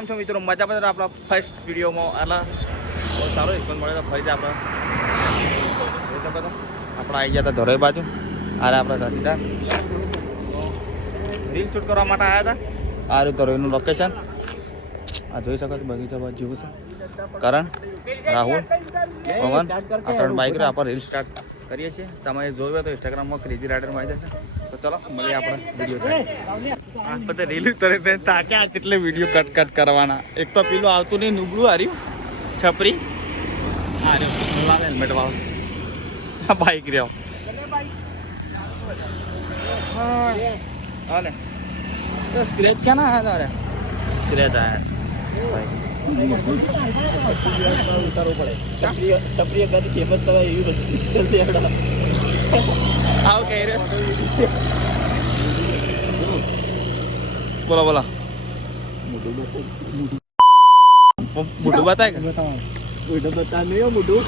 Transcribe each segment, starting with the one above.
કેમ છો મિત્રો? મજા પડે આપણા ફર્સ્ટ વિડીયોમાં આલા બહુ સારો રિસ્પોન્સ મળે તો ફરીથી આપણે આવી ગયા હતા ધોરાઈ બાજુ. આરે આપણે સીધા રીલ શૂટ કરવા માટે આવ્યા હતા. આ રહ્યું ધોરાઈનું લોકેશન. આ જોઈ શકો છો બગીચા બાજુ જેવું છે. કરણ, રાહુલ, પવન આ ત્રણ બાઇક રે આપણે રીલ સ્ટાર્ટ કરીએ છીએ. તમે જોયું હોય તો ઇન્સ્ટાગ્રામમાં ક્રેઝી રાઇડરમાં આવી જશે. તો ચલો મળીએ આપણે વિડીયો થાય. આ બધા રીલ ઉતરે તાક્યા એટલે વિડીયો કટ કરવાના. એક તો પેલું આવતું નહીં નુબળું હાર્યું છપરી આ રહ્યો લાલ હેલ્મેટ વાળો આ બાઇક રહ્યો. હા ને તો સ્ક્રેચ ક્યાં ના આવ્યા તારે? સ્ક્રેચ આવ્યા ઉતારવું પડે. છપરી એકદાથી ફેમસ થવાય એવી વસ્તુ આવું કહી રહ્યો. બોલો બોલો મોટું બતાય કે મોટું બતા નહીં મોટું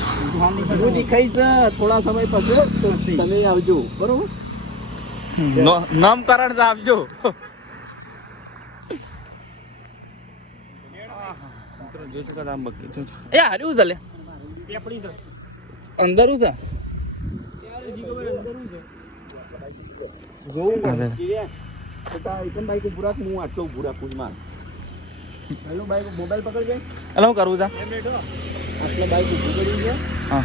દેખાય છે. થોડા સમય પછી તમે આવજો બરોબર. નામકરણ આપજો. જોઈ શકો આમ બગીચો એ હાર્યું ચાલે અંદર છે. મોબાઈલ પકડજે. એટલે હું કરવું છે આટલો બાઈક ઊભું કરી છે. હા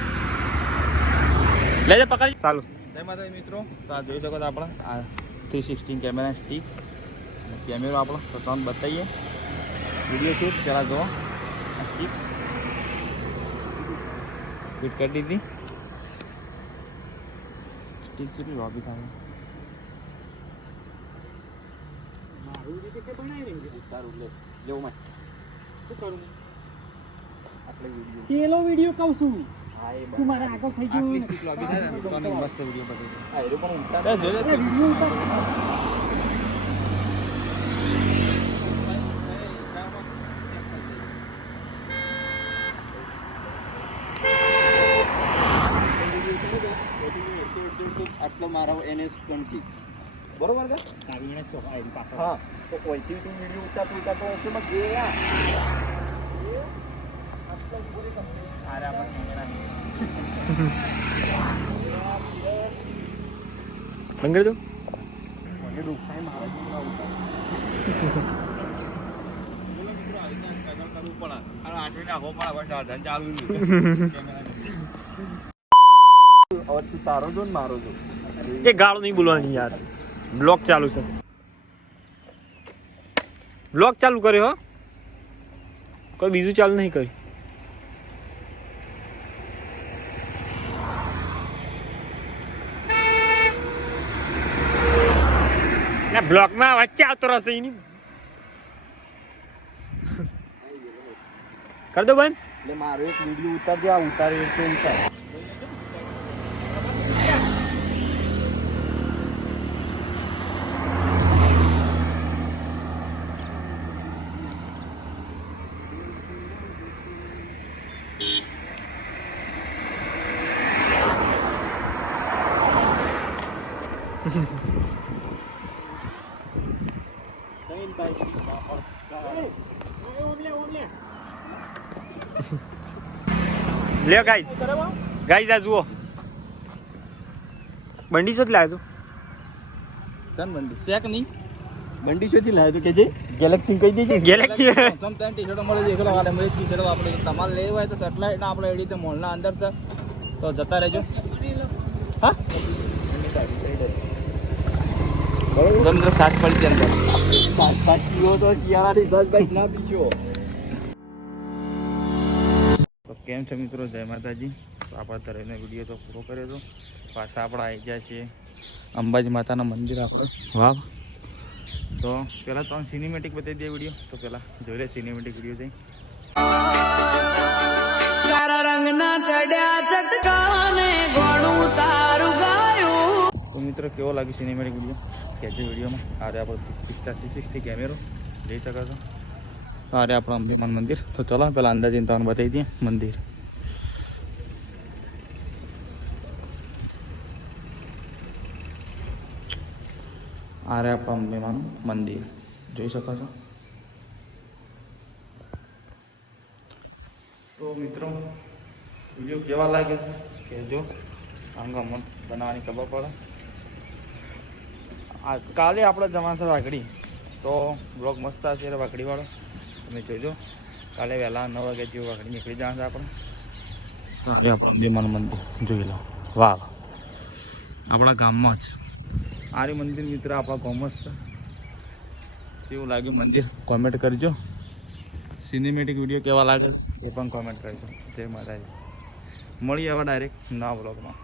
લેજે પકડ ચાલુ. જય માતાજી મિત્રો. તો આ જોઈ શકો છો આપણે આ 360 કેમેરા સ્ટીક કેમેરો આપણો તો તમને બતાવીએ વિડીયો શૂટ પહેલાં જુઓ. આ સ્ટીક ફિટ કરી દીધી. સ્ટીક કેટલી વાપી થાય પેલો વિડીયો કહું છું તું મારે આગળ થઈ ગયું. મસ્ત વિડીયો બતાવી. આટલો મારો NS20 બરોબર કે હા તો ઓયથી તું વિડીયો ઉતારતો ઓછું ગયા બંગર દો મને દુખાય મારા જેવા ઉતાર કરવું પડે. આટલી નાખો પડે ચાલુ હવે તું તારો જો ને મારો જો. એ ગાળો નહીં બોલવાની યાર. બ્લોક ચાલુ છે. બ્લોક ચાલુ કર્યો હો. કોઈ બીજું ચાલુ નહીં કર્યું. બ્લોકમાં વચ્ચે આવતો રહેશે એની. કર દો બંધ. એટલે મારો એક વિડીયો ઉતારજો. આ ઉતારે એટલે ઉતાર. લે ગાઈસ આ જુઓ બંડી શોધ લાવ્યો ચાલ બંડી શેક નહીં બંડી શોધી લાવ્યો તો કે જે ગેલેક્સી કહી દેજે. ગેલેક્સી સમટાઈમ ટી-શર્ટ મળે છે. એકલો વાલે મળે ટી-શર્ટ આપણે તમારે લેવા હોય તો સેટેલાઇટ ના આપણે એડી તો મોલના અંદર છે તો જતા રહેજો. હા બરોબર સાત પડી છે અંદર. સાત પીવો તો શિયાળાની સાત બાઈક ના પીછો. તો કેમ છો મિત્રો? જય માતાજી. તો આપણે તરફનો વિડીયો તો પૂરો કર્યો હતો. પાછા આપણે આવી ગયા છીએ અંબાજી માતાના મંદિર આપણે વાવ. તો પહેલાં તો સિનેમેટિક બતાવી દઈએ વિડીયો. તો પહેલાં જોઈ લે સિનેમેટિક વિડીયો જઈ. તો મિત્રો કેવો લાગ્યું સિનેમેટિક વિડીયો કહેજો વિડીયોમાં. આરે આપણે 360 કેમેરો જઈ શકો છો. આરે આપણું અંબેમાન મંદિર. તો ચલો પહેલાં અંદાજીને તમને બતાવી દઈએ મંદિર. આરે આપણું અંબેમાનું મંદિર જોઈ શકો છો. તો મિત્રો વિડીયો કેવા લાગે છે કહેજો, આંગા મન બનાવવાની ખબર પડે. કાલે આપણે જવાનું છે વાઘડી, તો બ્લોગ મસ્ત હશે વાઘડીવાળો, તમે જોજો. કાલે વહેલા 9 વાગ્યા જેવું વાઘડી નીકળી જવાનું છે આપણે. તો આજે આપણે હનુમાન મંદિર જોઈ લો. વાહ, આપણા ગામમાં જ આર્ય મંદિર મિત્ર આપણા ગામમાં જ છે. કેવું લાગ્યું મંદિર કોમેન્ટ કરજો. સિનેમેટિક વિડીયો કેવા લાગે એ પણ કોમેન્ટ કરજો. જય માતાજી. મળીએ હવે ડાયરેક્ટ નવા બ્લોગમાં.